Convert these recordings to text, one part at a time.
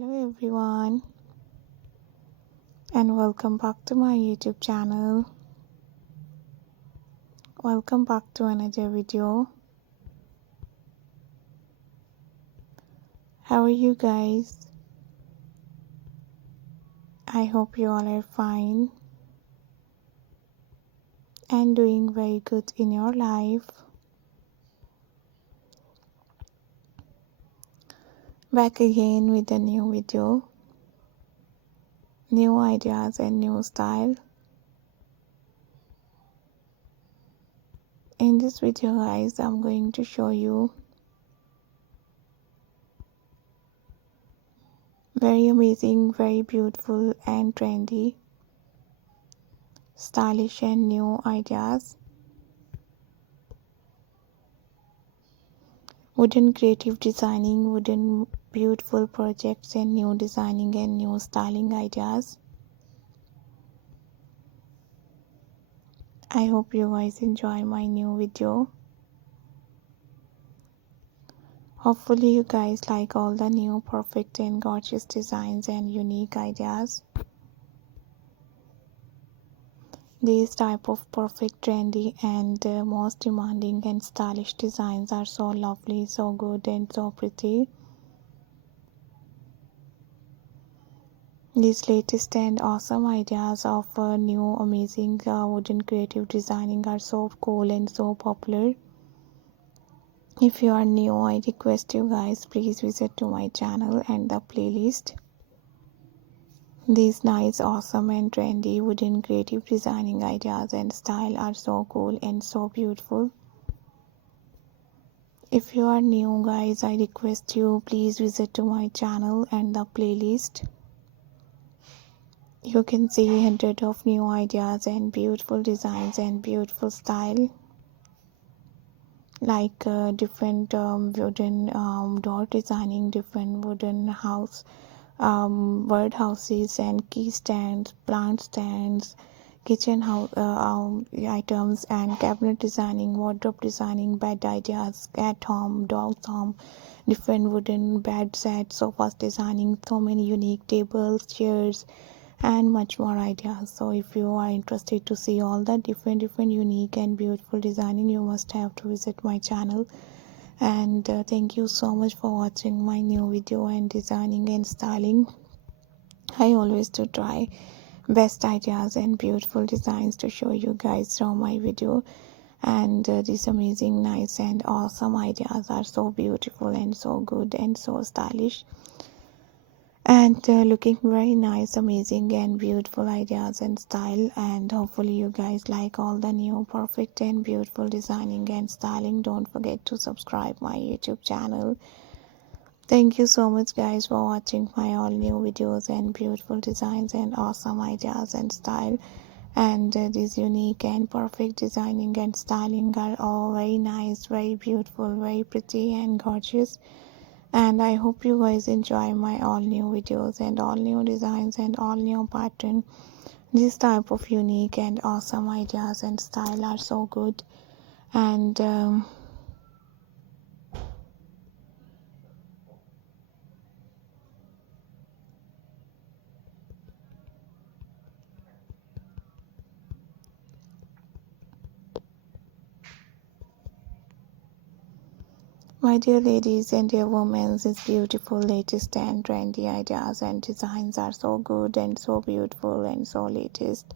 Hello everyone and welcome back to my YouTube channel. Welcome back to another video. How are you guys? I hope you all are fine and doing very good in your life. Back again with a new video, new ideas and new style. In this video guys, I'm going to show you very amazing, very beautiful and trendy, stylish and new ideas. Wooden creative designing, wooden beautiful projects and new designing and new styling ideas. I hope you guys enjoy my new video. Hopefully you guys like all the new perfect and gorgeous designs and unique ideas. These type of perfect, trendy and most demanding and stylish designs are so lovely, so good and so pretty. These latest and awesome ideas of new amazing wooden creative designing are so cool and so popular. If you are new, I request you guys please visit to my channel and the playlist. These nice, awesome and trendy wooden creative designing ideas and style are so cool and so beautiful. If you are new guys, I request you please visit to my channel and the playlist. You can see hundreds of new ideas and beautiful designs and beautiful style, like different wooden door designing, different wooden house, bird houses and key stands, plant stands, kitchen house items and cabinet designing, wardrobe designing, bed ideas, cat home, dog's home, different wooden bed sets, sofas designing, so many unique tables, chairs and much more ideas. So if you are interested to see all the different unique and beautiful designing, you must have to visit my channel. And thank you so much for watching my new video and designing and styling. I always do try best ideas and beautiful designs to show you guys from my video. And these amazing, nice and awesome ideas are so beautiful and so good and so stylish and looking very nice, amazing and beautiful ideas and style. And hopefully you guys like all the new perfect and beautiful designing and styling. Don't forget to subscribe my YouTube channel. Thank you so much guys for watching my all new videos and beautiful designs and awesome ideas and style. And this unique and perfect designing and styling are all very nice, very beautiful, very pretty and gorgeous. And I hope you guys enjoy my all new videos and all new designs and all new pattern. This type of unique and awesome ideas and style are so good. And my dear ladies and dear women, these beautiful, latest and trendy ideas and designs are so good and so beautiful and so latest.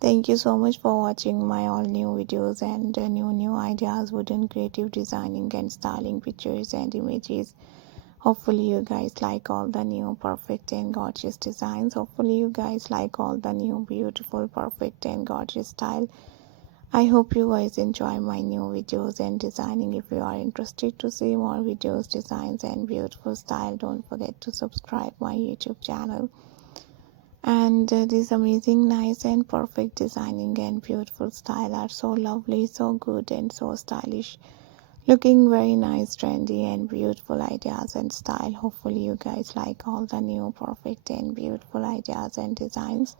Thank you so much for watching my all new videos and new ideas, wooden creative designing and styling pictures and images. Hopefully you guys like all the new perfect and gorgeous designs. Hopefully you guys like all the new beautiful, perfect and gorgeous style. I hope you guys enjoy my new videos and designing. If you are interested to see more videos, designs and beautiful style, don't forget to subscribe my YouTube channel. And these amazing, nice and perfect designing and beautiful style are so lovely, so good and so stylish. Looking very nice, trendy and beautiful ideas and style. Hopefully you guys like all the new perfect and beautiful ideas and designs.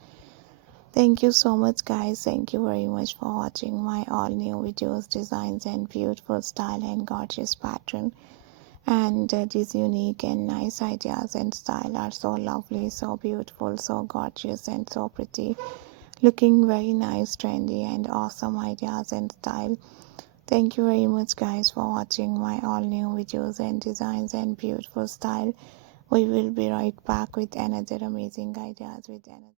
Thank you so much guys. Thank you very much for watching my all new videos, designs and beautiful style and gorgeous pattern. And these unique and nice ideas and style are so lovely, so beautiful, so gorgeous, and so pretty. Looking very nice, trendy, and awesome ideas and style. Thank you very much, guys, for watching my all new videos and designs and beautiful style. We will be right back with another amazing ideas with another.